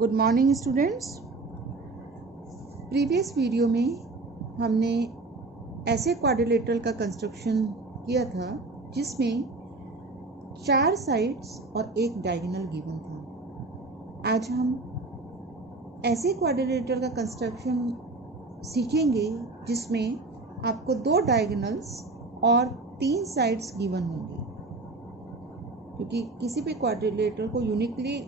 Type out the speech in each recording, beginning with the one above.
Good morning students. Previous video में हमने ऐसे क्वाड्रिलेटरल का कंस्ट्रक्शन किया था जिसमें 4 साइड्स और एक डायगोनल गिवन था। आज हम ऐसे क्वाड्रिलेटरल का कंस्ट्रक्शन सीखेंगे जिसमें आपको 2 डायगोनल्स और 3 साइड्स गिवन होंगे, क्योंकि किसी भी क्वाड्रिलेटरल को यूनिकली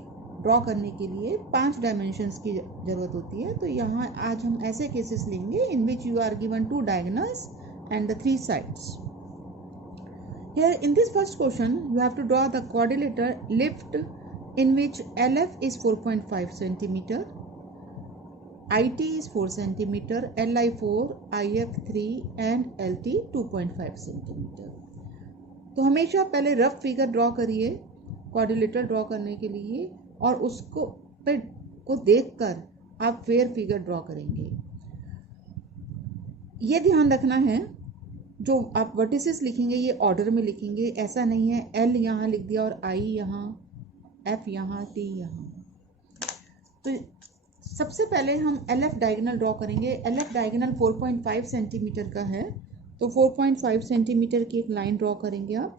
ड्रॉ करने के लिए 5 डायमेंशंस की ज़रूरत होती है। तो यहाँ आज हम ऐसे केसेस लेंगे in which you are given 2 diagonals and the 3 sides. Here in this first question you have to draw the quadrilateral lift in which LF is 4.5 centimeter, IT is 4 centimeter, LI 4, IF 3 and LT 2.5 centimeter. तो हमेशा पहले rough figure draw करिए quadrilateral draw करने के लिए, और उसको को देखकर आप फेयर फिगर ड्रॉ करेंगे। ये ध्यान रखना है, जो आप वर्टिसेस लिखेंगे ये ऑर्डर में लिखेंगे, ऐसा नहीं है एल यहाँ लिख दिया और आई यहाँ, एफ यहाँ, टी यहाँ। तो सबसे पहले हम एल एफ डायगोनल ड्रॉ करेंगे। एल एफ डायगोनल 4.5 सेंटीमीटर का है, तो 4.5 सेंटीमीटर की एक लाइन ड्रॉ करेंगे आप।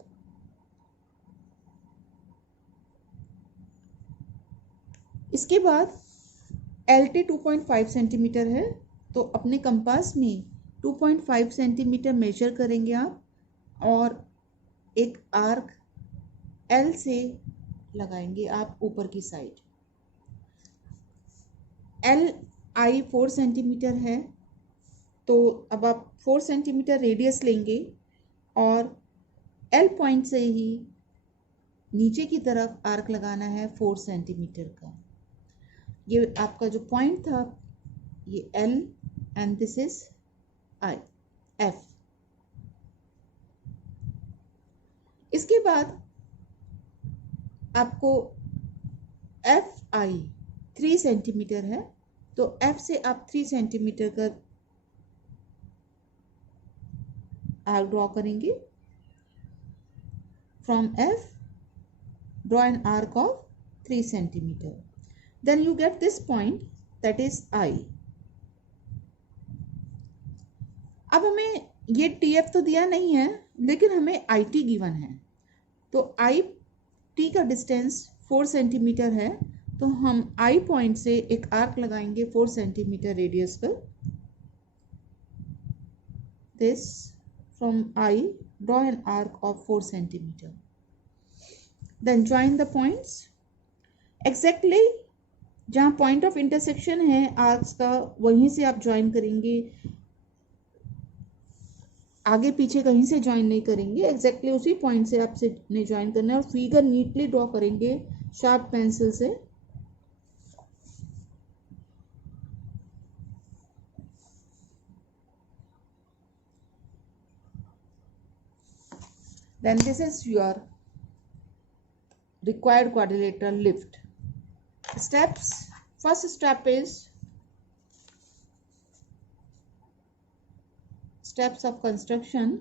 इसके बाद एल टी 2.5 सेंटीमीटर है, तो अपने कंपास में 2.5 सेंटीमीटर मेजर करेंगे आप और एक आर्क एल से लगाएंगे आप ऊपर की साइड। एल आई 4 सेंटीमीटर है, तो अब आप 4 सेंटीमीटर रेडियस लेंगे और एल पॉइंट से ही नीचे की तरफ आर्क लगाना है 4 सेंटीमीटर का। ये आपका जो पॉइंट था ये L and this is I F. इसके बाद आपको एफ आई 3 सेंटीमीटर है, तो एफ से आप 3 सेंटीमीटर का आर्क ड्रॉ करेंगे। From F draw an arc of 3 centimetre, then you get this point that is I. अब हमें ये TF तो दिया नहीं है, लेकिन हमें IT गिवन है, तो IT का डिस्टेंस 4 सेंटीमीटर है, तो हम I पॉइंट से एक आर्क लगाएंगे 4 सेंटीमीटर रेडियस पर। This from I draw an arc of 4 centimeter. Then join the points. Exactly जहाँ पॉइंट ऑफ इंटरसेक्शन है आर्क्स का, वहीं से आप ज्वाइन करेंगे, आगे पीछे कहीं से ज्वाइन नहीं करेंगे, एग्जैक्टली उसी पॉइंट से आपसे ने ज्वाइन करना है और फिगर नीटली ड्रॉ करेंगे शार्प पेंसिल से। Then this is your required quadrilateral lift. Steps. First step is steps of construction.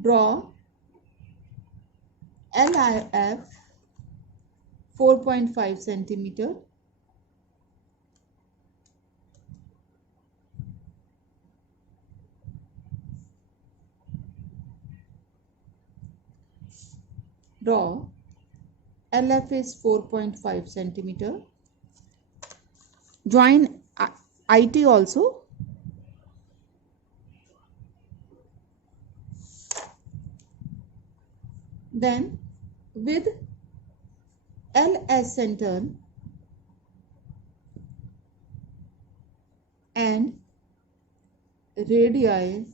Draw LIF 4.5 centimeter. Draw LF is 4.5 centimeter. Join IT also. Then with LS center and radii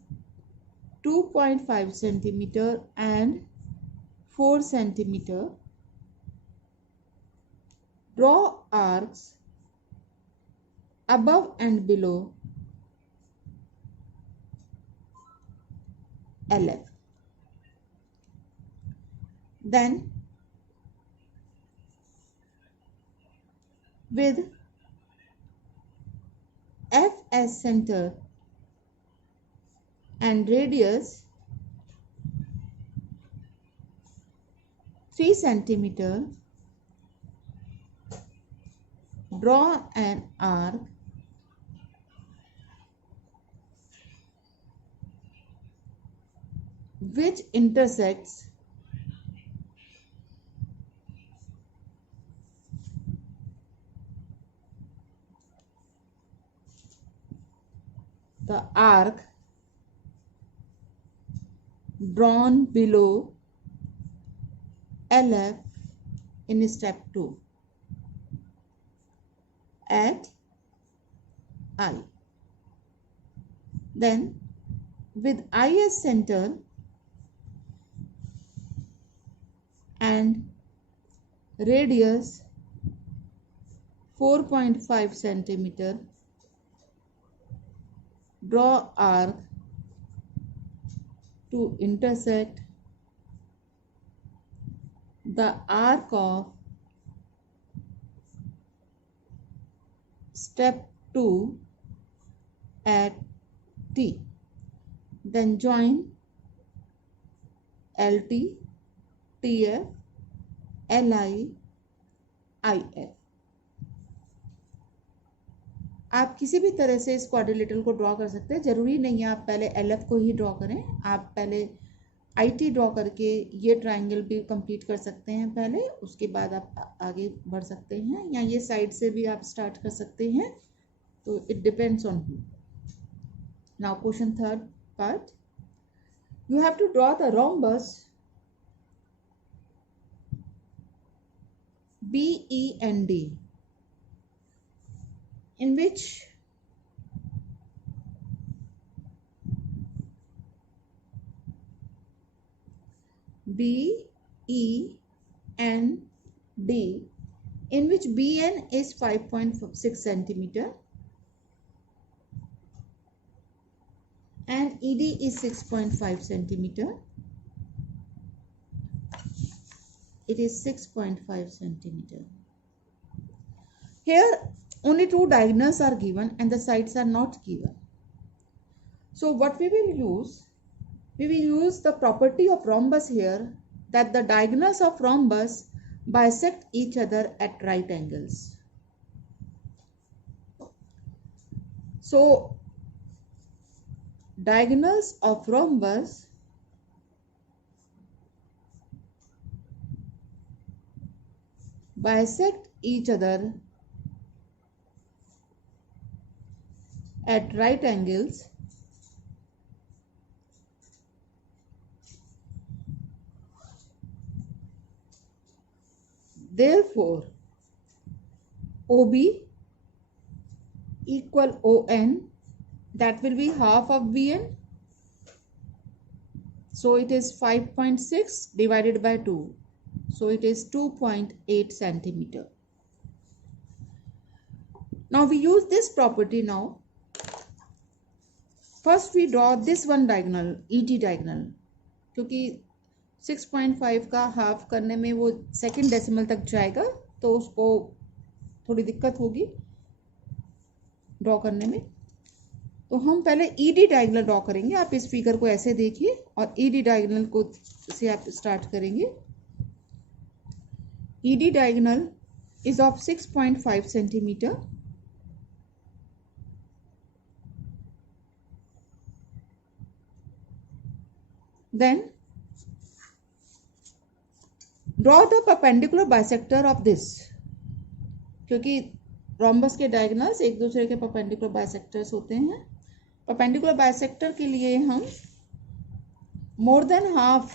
2.5 centimeter and 4 centimeter. Draw arcs above and below LF. Then with FS center and radius 3 centimeter draw an arc which intersects the arc drawn below LF in step 2 at I. Then with I as center and radius 4.5 centimeter, draw arc to intersect the arc of step 2 at T. Then join LT, TF, LI, IF. आप किसी भी तरह से इस क्वाड्रिलेटरल को ड्रॉ कर सकते हैं, जरूरी नहीं है आप पहले LF को ही ड्रॉ करें, आप पहले IT ड्रॉ करके ये ट्राइंगल भी कंप्लीट कर सकते हैं पहले, उसके बाद आप आगे बढ़ सकते हैं, या ये साइड से भी आप स्टार्ट कर सकते हैं, तो it depends on you. Now question third part, you have to draw the rhombus BEND in which BN is 5.6 centimeter and ED is 6.5 centimeter. It is 6.5 centimeter. Here only two diagonals are given and the sides are not given. So what we will use the property of rhombus here, that the diagonals of rhombus bisect each other at right angles. So diagonals of rhombus bisect each other at right angles. Therefore, OB equal ON, that will be half of BN. So it is 5.6 divided by 2. So it is 2.8 centimeter. Now we use this property now. First we draw this one diagonal, ET diagonal, क्योंकि 6.5 का हाफ करने में वो second decimal तक जाएगा, तो उसको थोड़ी दिक्कत होगी ड्रॉ करने में. तो हम पहले ED डायगोनल ड्रॉ करेंगे. आप इस फिगर को ऐसे देखिए और ED डायगोनल को से आप स्टार्ट करेंगे. ED diagonal is of 6.5 centimetre. Then draw the perpendicular bisector of this, क्योंकि रोम्बस के डायगोनल्स एक दूसरे के परपेंडिकुलर बाइसेक्टर्स होते हैं. परपेंडिकुलर बाइसेक्टर के लिए हम मोर देन हाफ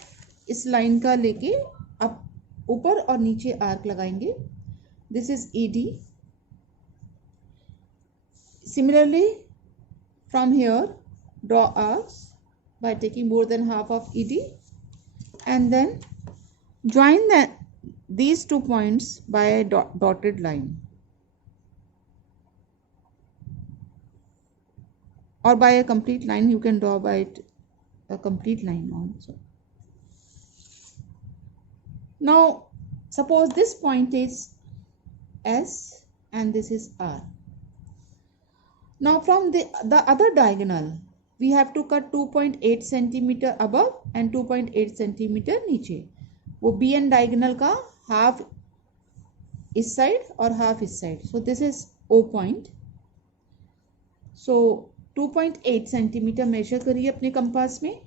इस लाइन का लेके अब ऊपर और नीचे आर्क लगाएंगे. This is ED. Similarly from here draw arcs by taking more than half of ED and then join these 2 points by a dotted line or by a complete line. You can draw by it a complete line also. Now suppose this point is S and this is R. Now from the other diagonal we have to cut 2.8 centimeter above and 2.8 centimeter नीचे. वो BN diagonal का हाफ इस साइड और हाफ इस side. So this is O point. So 2.8 centimetre measure करिए अपने कंपास में.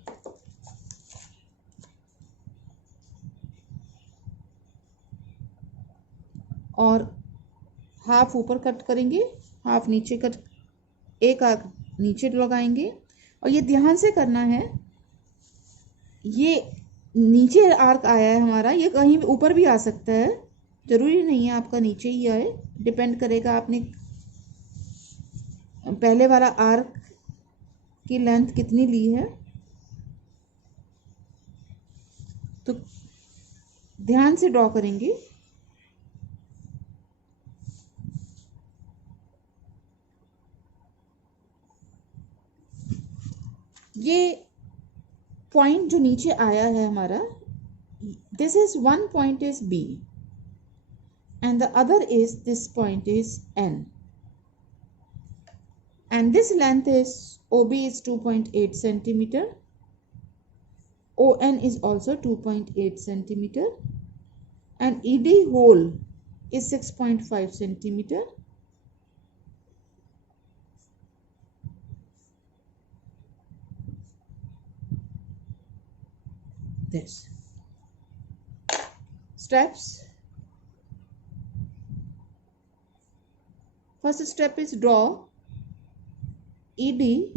और हाफ ऊपर कट करेंगे, हाफ नीचे कट, एक आर्क नीचे लगाएंगे. और ये ध्यान से करना है, ये नीचे आर्क आया है हमारा, ये कहीं ऊपर भी आ सकता है, जरूरी नहीं है आपका नीचे ही आए. डिपेंड करेगा आपने पहले वाला आर्क की लेंथ कितनी ली है. तो ध्यान से ड्रॉ करेंगे. ये पॉइंट जो नीचे आया है हमारा, this is one point is B and the other is this point is N, and this length is OB is 2.8 centimeter, ON is also 2.8 centimeter, and ED hole is 6.5 centimeter. This steps. First step is draw ED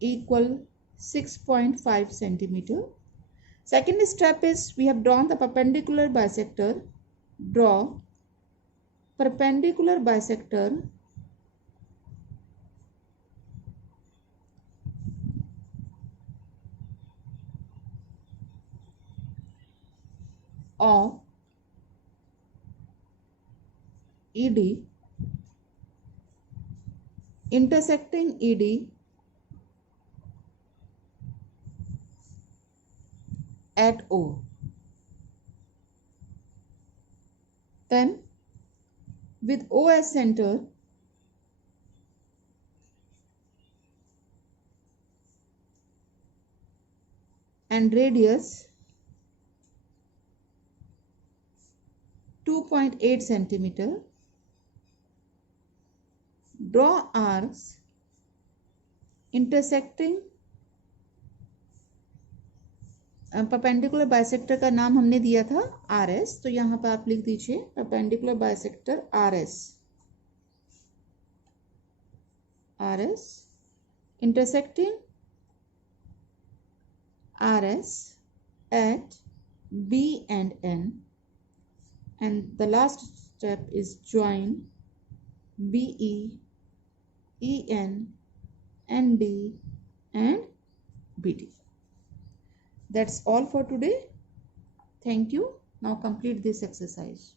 equal 6.5 centimeter. Second step is we have drawn the perpendicular bisector. Draw perpendicular bisector of ED intersecting ED at O. Then with O as center, and radius 2.8 centimeter, draw arcs intersecting. Perpendicular bisector का नाम हमने दिया था RS, तो यहाँ पर आप लिख दीजिए perpendicular bisector RS intersecting RS at B and N, and the last step is join BE, EN, ND and BD. That's all for today. Thank you. Now complete this exercise.